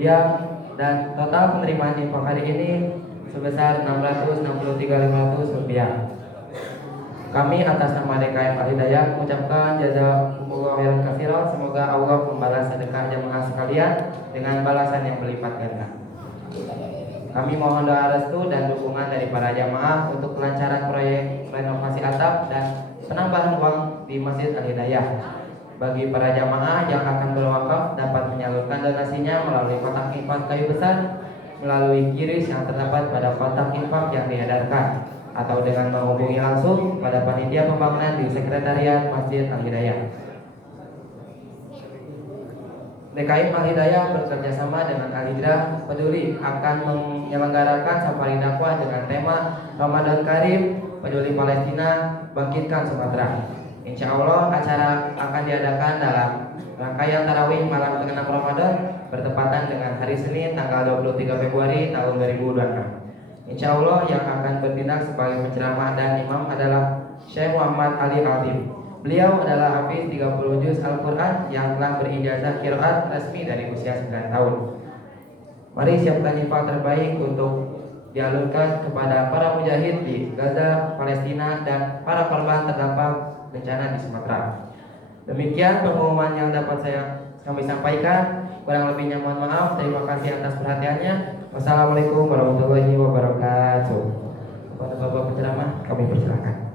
dan total penerimaan infak hari ini sebesar Rp663.500. Kami atas nama DKM Al-Hidayah mengucapkan jazakumullah khairan katsiran. Semoga Allah membalas sedekah jamaah sekalian dengan balasan yang berlipat ganda. Kami mohon doa restu dan dukungan dari para jamaah untuk kelancaran proyek renovasi atap dan penambahan uang di Masjid Al-Hidayah. Bagi para jamaah yang akan berwakaf dapat menyalurkan donasinya melalui kotak infak kayu besar, melalui kiris yang terdapat pada kotak infak yang diedarkan, atau dengan menghubungi langsung pada panitia pembangunan di Sekretariat Masjid Al-Hidayah. DKM Al-Hidayah bekerjasama dengan Al-Hijrah Peduli akan menyelenggarakan safari dakwah dengan tema Ramadan Karim, Peduli Palestina, Bangkitkan Sumatera. Insya Allah acara akan diadakan dalam rangkaian tarawih malam 6 Ramadan bertepatan dengan hari Senin tanggal 23 Februari tahun 2026. Insya Allah yang akan bertindak sebagai penceramah dan imam adalah Syekh Muhammad Ali Al-Tim. Beliau adalah hafiz 30 juz Al-Quran yang telah berijazah qiraat resmi dari usia 9 tahun. Mari siapkan infak terbaik untuk dialurkan kepada para mujahid di Gaza, Palestina, dan para korban terdampak bencana di Sumatera. Demikian pengumuman yang dapat kami sampaikan. Kurang lebihnya mohon maaf. Terima kasih atas perhatiannya. Wassalamualaikum warahmatullahi wabarakatuh. Kepada Bapak penceramah kami persilakan.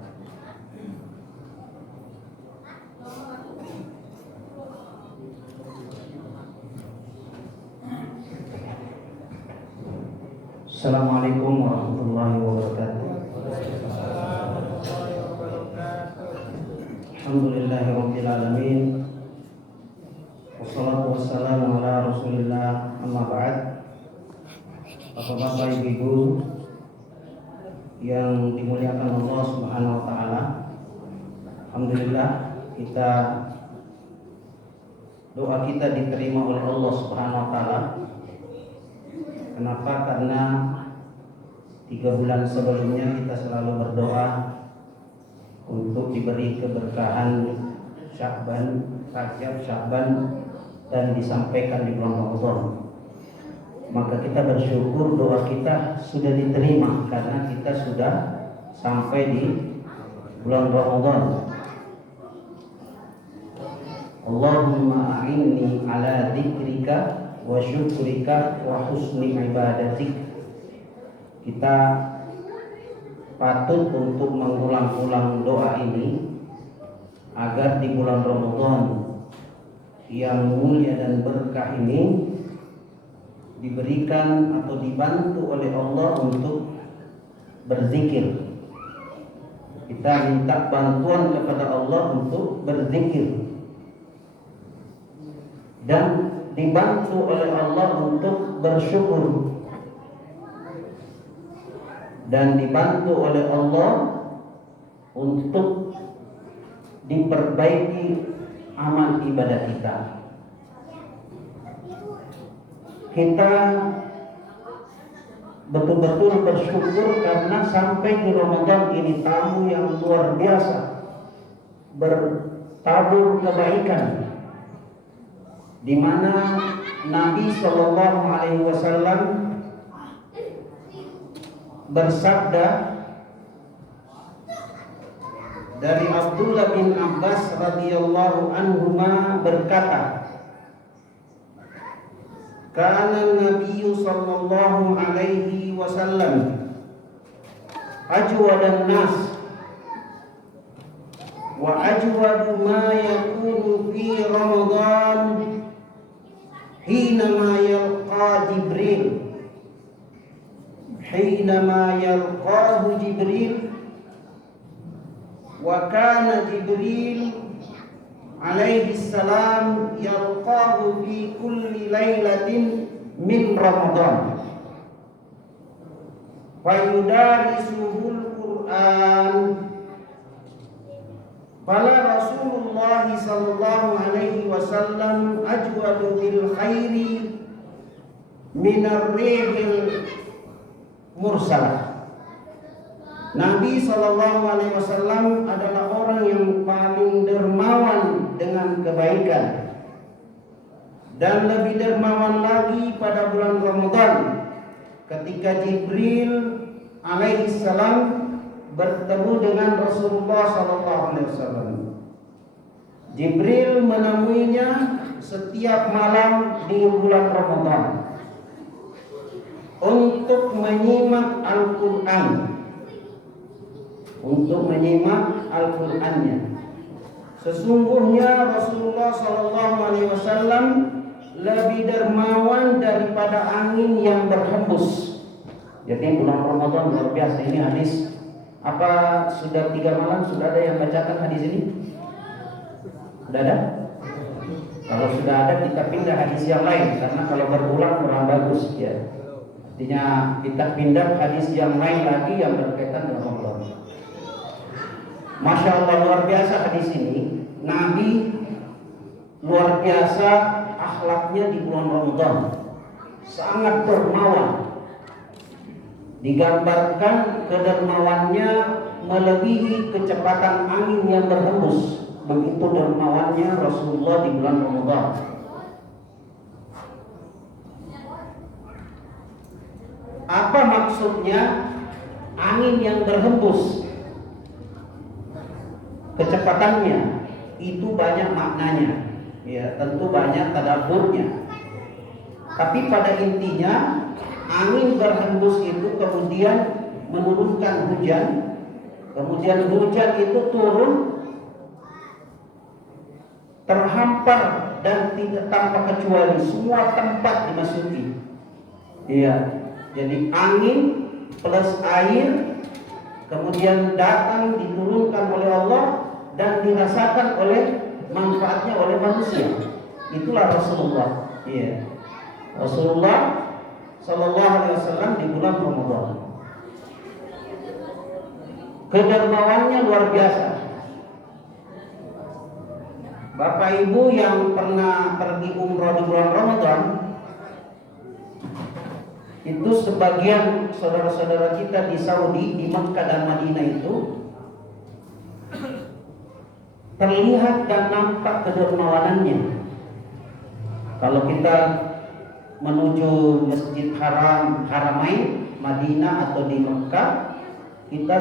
Assalamualaikum warahmatullahi wabarakatuh. Alhamdulillahirabbil alamin. Wassalatu wassalamu ala Rasulillah, amma ba'd. Bapak-bapak, ibu-ibu yang dimuliakan Allah Subhanahu wa taala. Alhamdulillah doa kita diterima oleh Allah Subhanahu wa taala. Kenapa? Karena 3 bulan sebelumnya kita selalu berdoa untuk diberi keberkahan Sya'ban, Rajab, Sya'ban, dan disampaikan di bulan Ramadan. Maka kita bersyukur doa kita sudah diterima karena kita sudah sampai di bulan Ramadan. Allahumma a'inni ala dzikrika wa syukrika wa husni ibadatik. Kita patut untuk mengulang-ulang doa ini agar di bulan Ramadan yang mulia dan berkah ini diberikan atau dibantu oleh Allah untuk berzikir. Kita minta bantuan kepada Allah untuk berzikir dan dibantu oleh Allah untuk bersyukur dan dibantu oleh Allah untuk diperbaiki amal ibadah kita. Kita betul-betul bersyukur karena sampai di Ramadan ini tamu yang luar biasa bertabur kebaikan, di mana Nabi Shallallahu Alaihi Wasallam bersabda dari Abdullah bin Abbas radhiyallahu anhuma berkata, kana Nabi Shallallahu Alaihi Wasallam ajwadan nas wa ajwadu ma yakunu fi Ramadan حينما يلقاه جبريل وكان جبريل عليه السلام يلقاه في كل ليلة من رمضان فيدارسه القرآن Fala Rasulullah sallallahu alaihi wasallam ajwadu bil khairi minar rihil mursalah. Nabi sallallahu alaihi wasallam adalah orang yang paling dermawan dengan kebaikan dan lebih dermawan lagi pada Ramadan ketika Jibril alaihissalam bertemu dengan Rasulullah sallallahu alaihi wasallam. Jibril menemuinya setiap malam di bulan Ramadan untuk menyimak Al-Quran, Al-Qur'annya. Sesungguhnya Rasulullah sallallahu alaihi wasallam lebih dermawan daripada angin yang berhembus. Jadi bulan Ramadan luar biasa. Ini hadis apa sudah 3 malam sudah ada yang bacakan hadis ini? Sudah ada? Kalau sudah ada kita pindah hadis yang lain karena kalau berulang kurang bagus ya. Artinya kita pindah hadis yang lain lagi yang berkaitan dengan Ramadan. Masya Allah luar biasa hadis ini. Nabi luar biasa akhlaknya di bulan Ramadan, sangat dermawan. Digambarkan kedermawannya melebihi kecepatan angin yang berhembus. Begitu dermawannya Rasulullah di bulan Ramadan. Apa maksudnya angin yang berhembus? Kecepatannya itu banyak maknanya, ya tentu banyak tadabburnya. Tapi pada intinya angin berhembus itu kemudian menurunkan hujan, kemudian hujan itu turun terhampar dan tidak tanpa kecuali semua tempat dimasuki. Iya, jadi angin plus air kemudian datang diturunkan oleh Allah dan dirasakan oleh manfaatnya oleh manusia. Itulah Rasulullah. Iya. Rasulullah sallallahu alaihi wasallam di bulan Ramadan. Kedermawannya luar biasa. Bapak Ibu yang pernah pergi umrah di bulan Ramadan, itu sebagian saudara-saudara kita di Saudi, di Makkah dan Madinah itu terlihat dan nampak kedermawanannya. Kalau kita menuju Masjid Haramain Madinah atau di Makkah, kita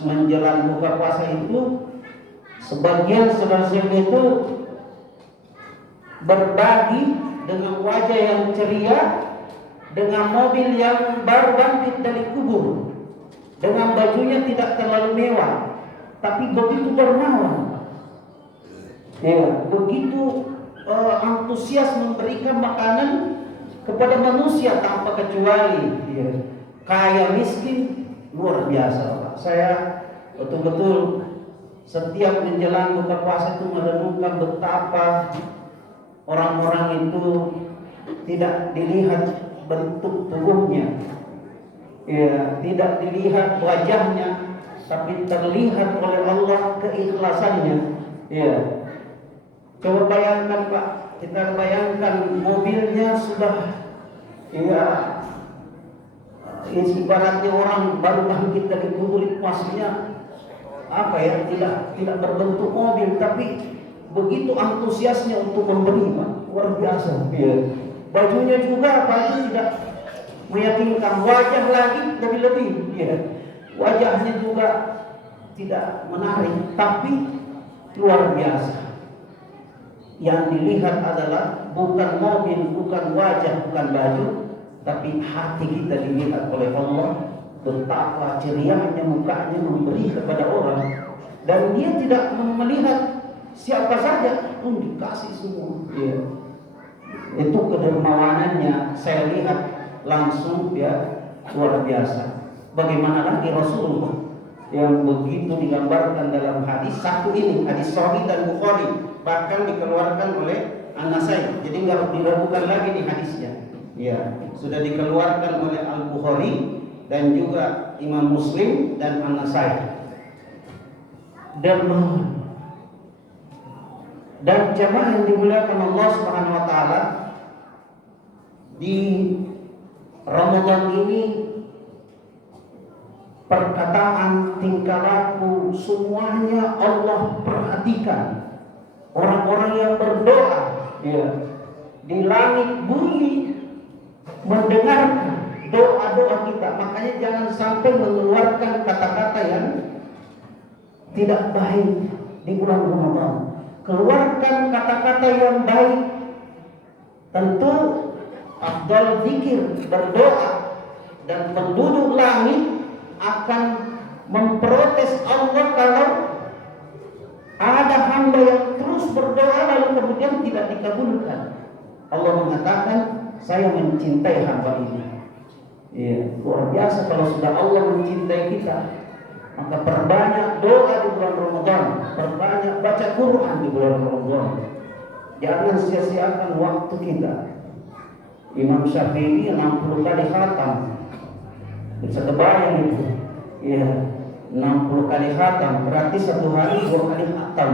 menjelang buka puasa itu sebagian saudara-saudara itu berbagi dengan wajah yang ceria, dengan mobil yang baru bangkit dari kubur, dengan bajunya tidak terlalu mewah, tapi begitu dermawan, ya, begitu antusias memberikan makanan kepada manusia tanpa kecuali, ya. Kaya miskin luar biasa, Pak. Saya betul-betul setiap menjelang buka puasa itu merenungkan betapa orang-orang itu tidak dilihat bentuk tubuhnya, ya, tidak dilihat wajahnya, tapi terlihat oleh Allah keikhlasannya. Ya, coba bayangkan Pak, kita bayangkan mobilnya sudah, ya, ibaratnya orang baru bangkit dari kubur, maksudnya apa ya, tidak berbentuk mobil, tapi begitu antusiasnya untuk memberi, Pak, luar biasa. Ya. Bajunya juga baju tidak meyakinkan, wajah lagi lebih-lebih, ya. Wajahnya juga tidak menarik, tapi luar biasa. Yang dilihat adalah bukan mobil, bukan wajah, bukan baju, tapi hati kita dilihat oleh Allah. Betapa cerianya mukanya memberi kepada orang, dan dia tidak melihat siapa saja pun dikasih semua. Ya. Itu kedermawanannya saya lihat langsung, ya, luar biasa. Bagaimana lagi Rasulullah yang begitu digambarkan dalam hadis satu ini, hadis Sahih dan Bukhari, bahkan dikeluarkan oleh An-Nasai. Jadi nggak diragukan lagi nih hadisnya. Ya, sudah dikeluarkan oleh Al-Bukhari dan juga Imam Muslim dan An-Nasai. Dan jamaah yang dimuliakan Allah Subhanahu wa taala, di Ramadan ini perkataan, tingkah laku, semuanya Allah perhatikan. Orang-orang yang berdoa, ya, di langit bumi mendengarkan doa-doa kita. Makanya jangan sampai mengeluarkan kata-kata yang tidak baik di bulan Ramadan. Keluarkan kata-kata yang baik. Tentu afdal zikir, berdoa, dan penduduk langit akan memprotes Allah kalau ada hamba yang terus berdoa lalu kemudian tidak dikabulkan. Allah mengatakan, saya mencintai hamba ini. Ya, luar biasa kalau sudah Allah mencintai kita. Maka perbanyak doa di bulan Ramadan, perbanyak baca Quran di bulan Ramadan. Jangan sia-siakan waktu kita. Imam Syafi'i 60 kali khatam. Bisa kebayang itu. Ya, 60 kali khatam berarti satu hari 2 kali khatam.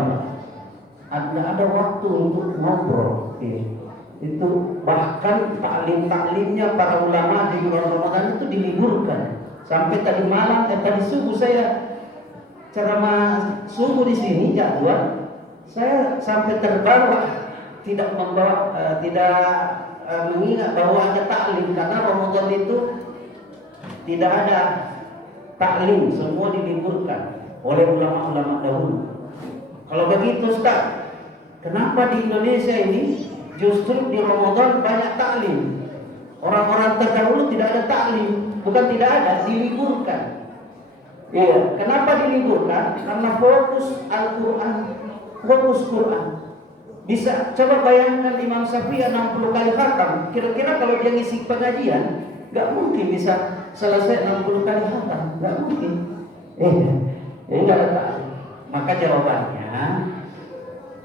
Ada waktu untuk ngobrol. Ya. Itu bahkan taklim-taklimnya para ulama di bulan Ramadan itu diliburkan. Sampai tadi malam, tadi subuh saya ceramah subuh di sini jadwal. Saya sampai terbawa tidak membawa mengingat bahwa ada taklim karena Ramadan itu tidak ada taklim, semua diliburkan oleh ulama-ulama dahulu. Kalau begitu Ustaz, kenapa di Indonesia ini justru di Ramadan banyak taklim? Orang-orang terdahulu tidak ada taklim, bukan tidak ada, diliburkan. Iya, kenapa diliburkan? Karena fokus Al-Quran, fokus Quran. Bisa coba bayangkan Imam Syafi'i 60 kali khatam. Kira-kira kalau dia ngisi pengajian, nggak mungkin bisa selesai 60 kali khatam, nggak mungkin. Ini nggak ada taklim. Maka jawabannya,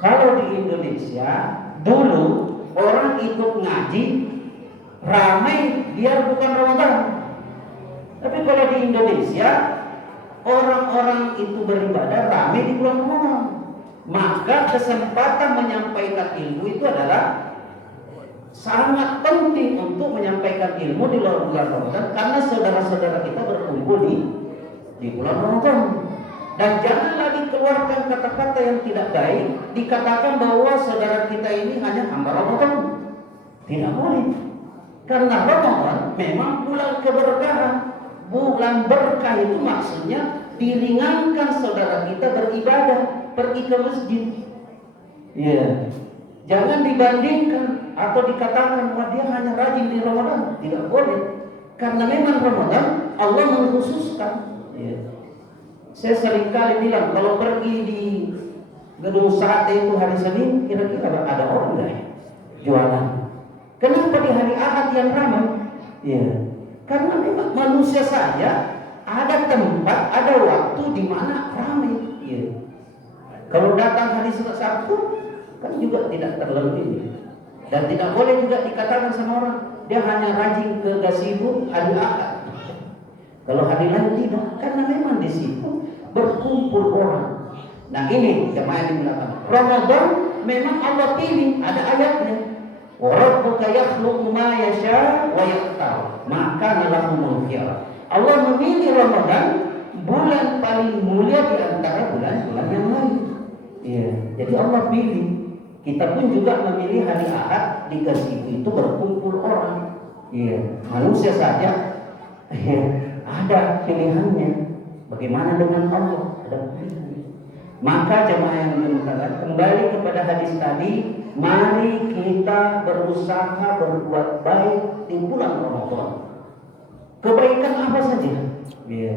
kalau di Indonesia dulu orang ikut ngaji ramai biar bukan Ramadan. Tapi kalau di Indonesia orang-orang itu beribadah ramai di bulan Ramadan. Maka kesempatan menyampaikan ilmu itu adalah sangat penting untuk menyampaikan ilmu di bulan Ramadan karena saudara-saudara kita berkumpul di bulan Ramadan. Dan jangan lagi keluarkan kata-kata yang tidak baik, dikatakan bahwa saudara kita ini hanya hamba Ramadan. Tidak boleh. Karena Ramadan memang bulan keberkahan. Bulan berkah itu maksudnya diringankan saudara kita beribadah, pergi ke masjid. Ya. Jangan dibandingkan atau dikatakan bahwa dia hanya rajin di Ramadan. Tidak boleh. Karena memang Ramadan Allah mengkhususkan. Ya. Saya seringkali bilang kalau pergi di gedung sate itu hari Senin, kira-kira ada orang nggak ya jualan? Kenapa di hari Ahad yang ramai? Ya. Karena memang manusia saja ada tempat, ada waktu di mana ramai. Ya. Kalau datang hari Sabtu kan juga tidak terlalu dan tidak boleh juga dikatakan sama orang dia hanya rajin ke gazebo hari Ahad. Kalau hari lain tidak, karena memang di situ berkumpul orang. Nah ini jemaah yang dimuliakan. Ramadan memang Allah pilih, ada ayatnya. Wa rabbuka yakhluqu ma yasha wa yakhtar. Maka lahumul khiyar. Allah memilih Ramadan bulan paling mulia di antara bulan-bulan yang lain. Iya, jadi Allah pilih. Kita pun juga memilih hari Ahad di gazebo itu berkumpul orang. Iya, manusia saja ada pilihannya. Bagaimana dengan Allah? Ada pilihannya. Maka jemaah yang dimuliakan, kembali kepada hadis tadi, mari kita berusaha berbuat baik di bulan Ramadan. Kebaikan apa saja? Ya.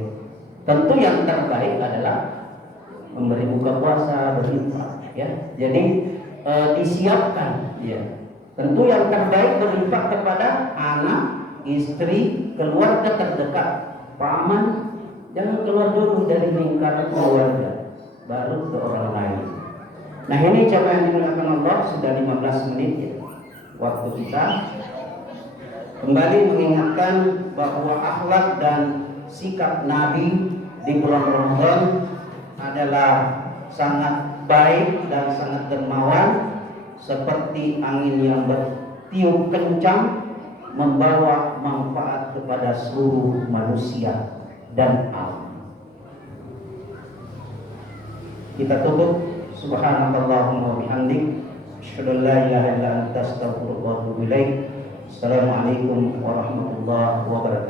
Tentu yang terbaik adalah memberi buka puasa, berinfak. Ya. Jadi disiapkan. Ya. Tentu yang terbaik berinfak kepada anak, istri, keluarga terdekat, paman. Jangan keluar dulu dari lingkaran keluarga, baru ke orang lain. Nah ini coba yang dimuliakan Allah, sudah 15 menit ya waktu kita. Kembali mengingatkan bahwa akhlak dan sikap Nabi di bulan Ramadan adalah sangat baik dan sangat dermawan, seperti angin yang bertiup kencang membawa manfaat kepada seluruh manusia dan alam. Kita tutup. Subhanakallahumma wa bihamdik, asyhadu an la ilaha illa anta, astaghfiruka wa atubu ilaik. Assalamualaikum warahmatullahi wabarakatuh.